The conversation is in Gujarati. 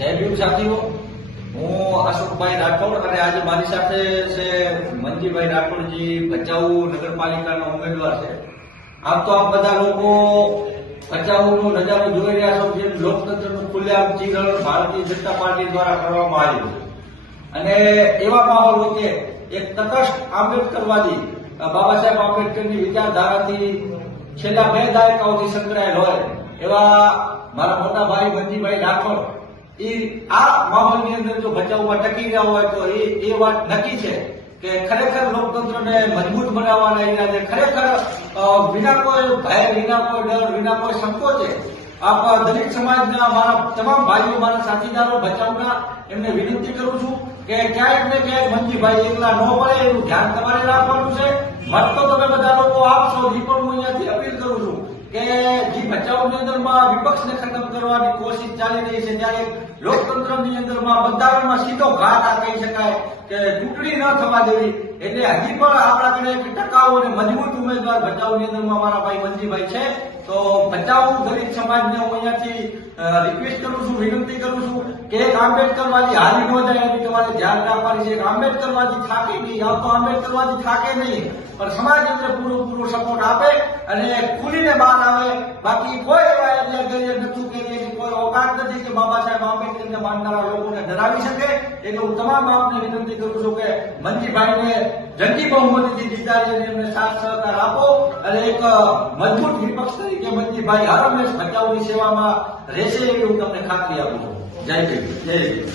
જય ભીમ સાથીઓ, હું અશોકભાઈ રાઠોડ અને આજે મારી સાથે છે મંજીભાઈ રાઠોડજી, ભચાઉ નગરપાલિકાના ઉમેદવાર છે. આમ તો આપ બધા લોકો ભચાઉનો નજારો જોઈ રહ્યા છો, જેમ લોકતંત્રનું ખુલ્લેઆમ ચીરણ ભારતીય જનતા પાર્ટી દ્વારા કરવામાં આવ્યું છે. અને એવા માહોલ વચ્ચે એક તટસ્થ આંબેડકરવાદી બાબા સાહેબ આંબેડકરની વિચારધારાથી છેલ્લા 2 દાયકાઓથી સંકળાયેલ હોય એવા મારા મોટા ભાઈ મંજીભાઈ રાઠોડ આ માહોલની અંદર જો ભચાઉમાં ટકી રહ્યા હોય તો એ વાત નક્કી છે કે ખરેખર લોકતંત્રને મજબૂત બનાવવાના ઈરાદે ખરેખર વિના કોઈ ભય, વિના કોઈ ડર, વિના કોઈ સંકોચે આપ દલિત સમાજના મારા તમામ ભાઈઓ, મારા સાથીદારો ભચાઉના એમને વિનંતી કરું છું કે ક્યાંક ને ક્યાંક મંજીભાઈ એકલા ન પડે એનું ધ્યાન તમારે રાખવાનું છે. મત તો તમે બધા લોકો આપશો, એ પણ હું અહીંયાથી અપીલ કરું છું કે જે ભચાઉની અંદરમાં વિપક્ષને ખતમ કરવાની કોશિશ ચાલી રહી છે, ત્યારે લોકતંત્રની અંદરમાં બંધારણમાં સીધો ઘાત આ કહી શકાય કે ચૂંટણી ન થવા દેવી. એટલે હજી પણ આપણા કને એક ટકાઉ અને મજબૂત ઉમેદવાર ભચાઉની અંદરમાં મારા ભાઈ મંજીભાઈ છે. તો ભચાઉ દલિત સમાજને હું અહીંયાથી રિક્વેસ્ટ કરું છું, વિનંતી કરું છું કે એક આંબેડકરવાદી હારી ન જાય એની તમારે ધ્યાન રાખવાની છે. એક આંબેડકરવાદી થાકે નહીં, આવતો આંબેડકરવાદી થાકે નહીં, પણ સમાજ અંદર પૂરો સપોર્ટ આપે અને ખુલીને બહાર આવે. બાકી કોઈ એવા એરિયા ગેરિયા નથી કે એની કોઈ ઓકાત નથી કે બાબા સાહેબ આંબેડકરને માનનારા લોકોને ડરાવી શકે. એટલે હું તમામ આપને વિનંતી કરું છું કે મંજીભાઈને જંગી બહુમતીથી જીતાડીને એમને સાથ સહકાર આપો અને એક મજબૂત વિપક્ષ તરીકે મંજીભાઈ હર હંમેશ ભચાઉની સેવામાં રહેશે એવી હું તમને ખાતરી આપું છું. જય ભીમ, જય ભીમ.